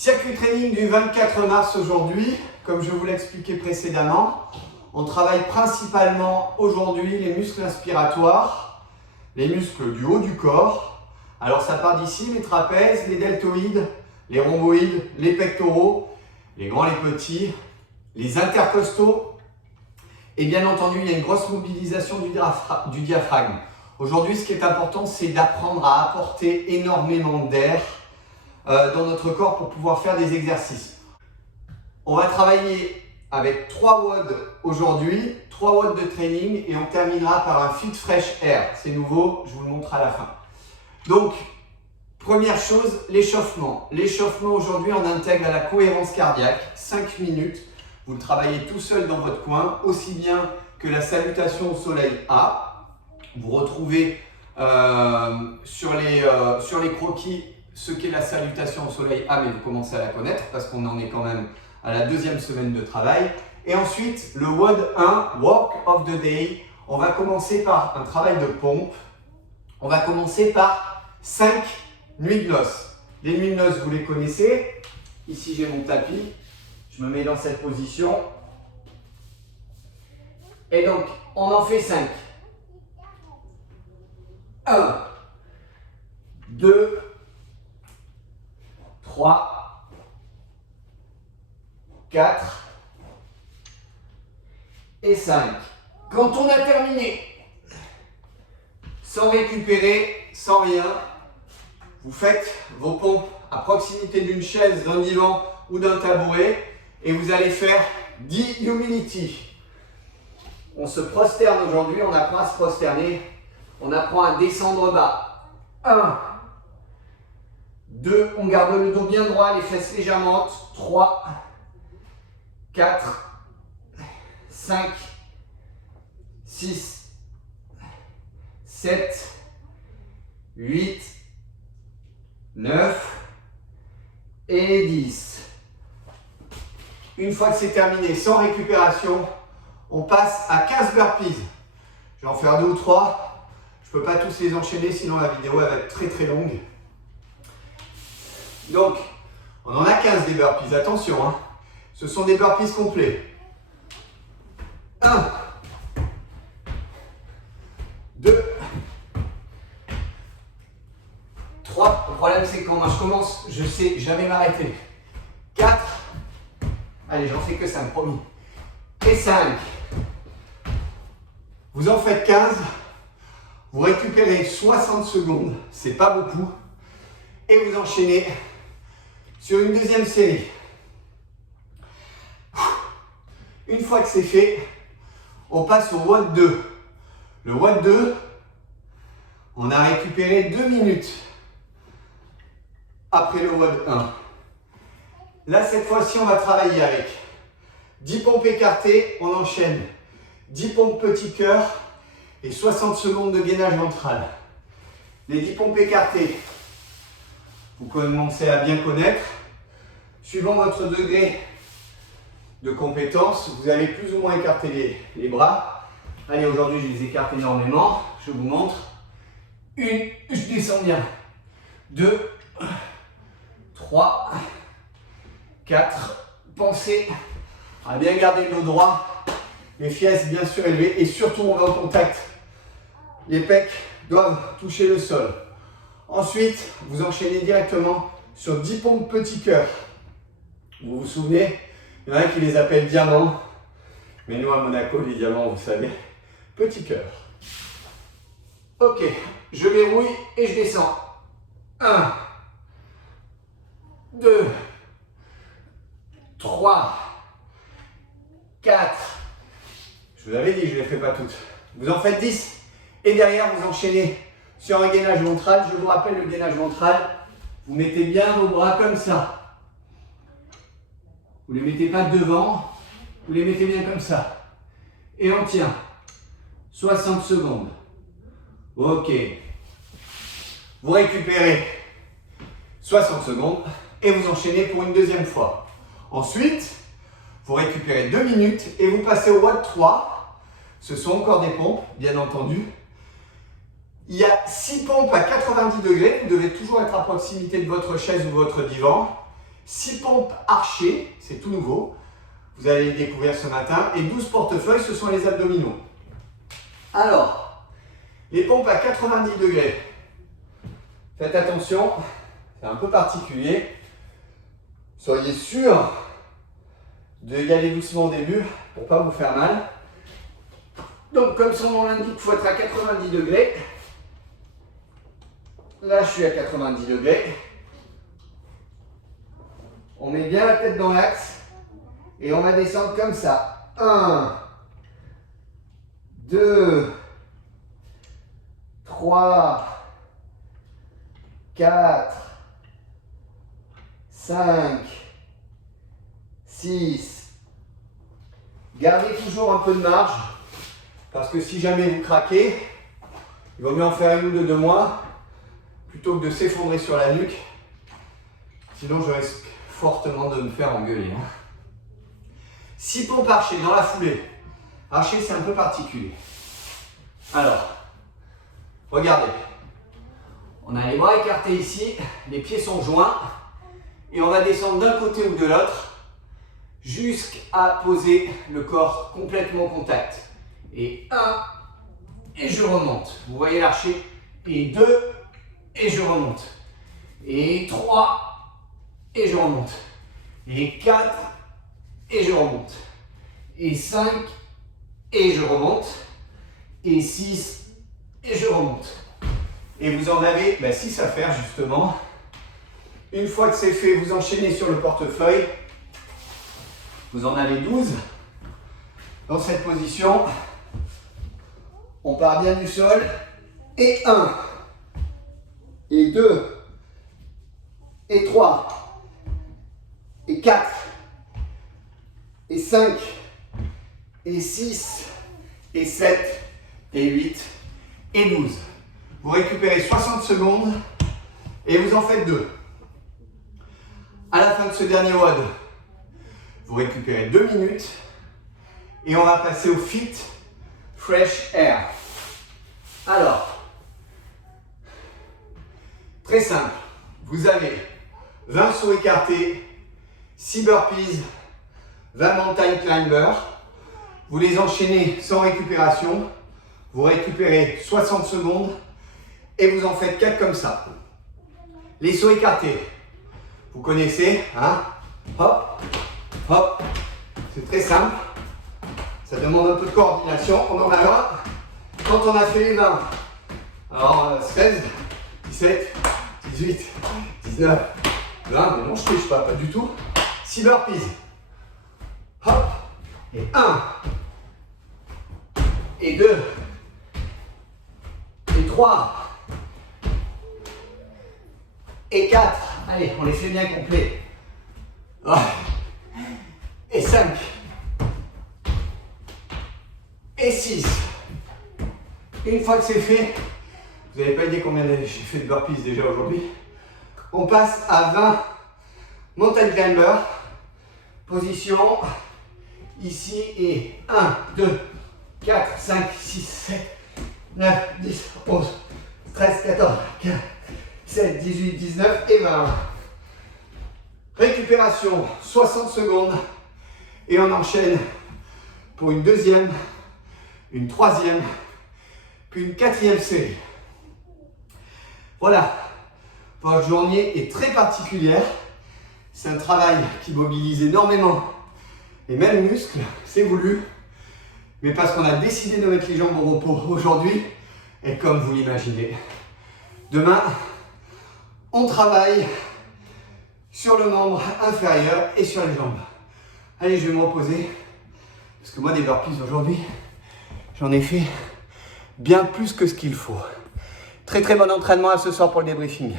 Circuit training du 24 mars aujourd'hui, comme je vous l'ai expliqué précédemment, on travaille principalement aujourd'hui les muscles inspiratoires, les muscles du haut du corps. Alors ça part d'ici, les trapèzes, les deltoïdes, les rhomboïdes, les pectoraux, les grands, les petits, les intercostaux. Et bien entendu, il y a une grosse mobilisation du diaphragme. Aujourd'hui, ce qui est important, c'est d'apprendre à apporter énormément d'air dans notre corps pour pouvoir faire des exercices. On va travailler avec 3 WOD aujourd'hui, 3 WOD de training et on terminera par un Fit Fresh Air. C'est nouveau, je vous le montre à la fin. Donc, première chose, l'échauffement. L'échauffement aujourd'hui, on intègre à la cohérence cardiaque, 5 minutes. Vous le travaillez tout seul dans votre coin, aussi bien que la salutation au soleil A. Vous retrouvez sur les croquis ce qu'est la salutation au soleil A, mais vous commencez à la connaître parce qu'on en est quand même à la 2e semaine de travail. Et ensuite, le WOD 1, Walk of the Day. On va commencer par un travail de pompe. On va commencer par 5 nuits de noces. Les nuits de noces, vous les connaissez. Ici, j'ai mon tapis. Je me mets dans cette position. Et donc, on en fait 5. 1, 2, 3, 4 et 5. Quand on a terminé, sans récupérer, sans rien, vous faites vos pompes à proximité d'une chaise, d'un divan ou d'un tabouret et vous allez faire 10 humility. On se prosterne aujourd'hui, on apprend à se prosterner, on apprend à descendre bas. 1, 2, on garde le dos bien droit, les fesses légèrement hautes. 3, 4, 5, 6, 7, 8, 9 et 10. Une fois que c'est terminé, sans récupération, on passe à 15 burpees. Je vais en faire 2 ou 3. Je ne peux pas tous les enchaîner, sinon la vidéo elle va être très très longue. Donc, on en a 15 des burpees, attention, hein. Ce sont des burpees complets. 1, 2, 3. Le problème c'est que quand je commence, je sais jamais m'arrêter. 4. Allez, j'en fais que 5, promis. Et 5. Vous en faites 15. Vous récupérez 60 secondes, c'est pas beaucoup. Et vous enchaînez sur une 2e série. Une fois que c'est fait, on passe au WOD 2. Le WOD 2, on a récupéré 2 minutes après le WOD 1. Là, cette fois-ci, on va travailler avec 10 pompes écartées, on enchaîne 10 pompes petit cœur et 60 secondes de gainage ventral. Les 10 pompes écartées, vous commencez à bien connaître. Suivant votre degré de compétence, vous allez plus ou moins écarter les bras. Allez, aujourd'hui, je les écarte énormément. Je vous montre. 1, je descends bien. 2, 3, 4. Pensez à bien garder le dos droit. Les fesses bien surélevées et surtout, on va au contact. Les pecs doivent toucher le sol. Ensuite, vous enchaînez directement sur 10 pompes petit cœur. Vous vous souvenez, il y en a qui les appellent diamants, mais nous à Monaco, les diamants, vous savez, petit cœur. Ok, je verrouille et je descends. 1, 2, 3, 4. Je vous avais dit, je ne les fais pas toutes. Vous en faites 10 et derrière, vous enchaînez sur un gainage ventral. Je vous rappelle le gainage ventral. Vous mettez bien vos bras comme ça. Vous ne les mettez pas devant, vous les mettez bien comme ça. Et on tient 60 secondes. Ok. Vous récupérez 60 secondes et vous enchaînez pour une 2e fois. Ensuite, vous récupérez 2 minutes et vous passez au WOD 3. Ce sont encore des pompes, bien entendu. Il y a 6 pompes à 90 degrés. Vous devez toujours être à proximité de votre chaise ou votre divan. 6 pompes archées, c'est tout nouveau. Vous allez les découvrir ce matin. Et 12 portefeuilles, ce sont les abdominaux. Alors, les pompes à 90 degrés. Faites attention, c'est un peu particulier. Soyez sûr d'y aller doucement au début pour ne pas vous faire mal. Donc, comme son nom l'indique, il faut être à 90 degrés. Là, je suis à 90 degrés. On met bien la tête dans l'axe et on va descendre comme ça. 1, 2, 3, 4, 5, 6. Gardez toujours un peu de marge parce que si jamais vous craquez, il vaut mieux en faire une ou deux de moins plutôt que de s'effondrer sur la nuque. Sinon, je risque fortement de me faire engueuler. 6 pompes archées dans la foulée. Archer, c'est un peu particulier. Alors, regardez. On a les bras écartés ici, les pieds sont joints et on va descendre d'un côté ou de l'autre jusqu'à poser le corps complètement au contact. Et 1, et je remonte. Vous voyez l'archer. Et 2, et je remonte. Et 3, et je remonte. Et 4, et je remonte. Et 5, et je remonte. Et 6, et je remonte. Et vous en avez 6 à faire justement. Une fois que c'est fait, vous enchaînez sur le portefeuille. Vous en avez 12. Dans cette position, on part bien du sol. Et 1, et 2, et 3, et 4, et 5, et 6, et 7, et 8, et 12. Vous récupérez 60 secondes et vous en faites 2. À la fin de ce dernier WOD, vous récupérez 2 minutes et on va passer au Fit Fresh Air. Alors, très simple, vous avez 20 sauts écartés, 6 burpees, 20 mountain climbers. Vous les enchaînez sans récupération. Vous récupérez 60 secondes et vous en faites 4 comme ça. Les sauts écartés, vous connaissez, hein? Hop, hop, c'est très simple. Ça demande un peu de coordination. On en a 20. Quand on a fait les 20, alors 16, 17, 18, 19, 20, mais non, je triche pas du tout. 6 burpees. Hop, et 1, et 2, et 3, et 4. Allez, on les fait bien complets. Et 5, et 6. Une fois que c'est fait, vous n'avez pas idée combien j'ai fait de burpees déjà aujourd'hui. On passe à 20 mountain climber. Position ici et 1, 2, 4, 5, 6, 7, 9, 10, 11, 13, 14, 15, 17, 18, 19 et 20. Récupération, 60 secondes. Et on enchaîne pour une deuxième, une troisième, puis une quatrième série. Voilà, votre journée est très particulière. C'est un travail qui mobilise énormément les mêmes muscles, c'est voulu, mais parce qu'on a décidé de mettre les jambes au repos aujourd'hui, et comme vous l'imaginez. Demain, on travaille sur le membre inférieur et sur les jambes. Allez, je vais me reposer, parce que moi, des burpees aujourd'hui, j'en ai fait bien plus que ce qu'il faut. Très très bon entraînement à ce soir pour le débriefing.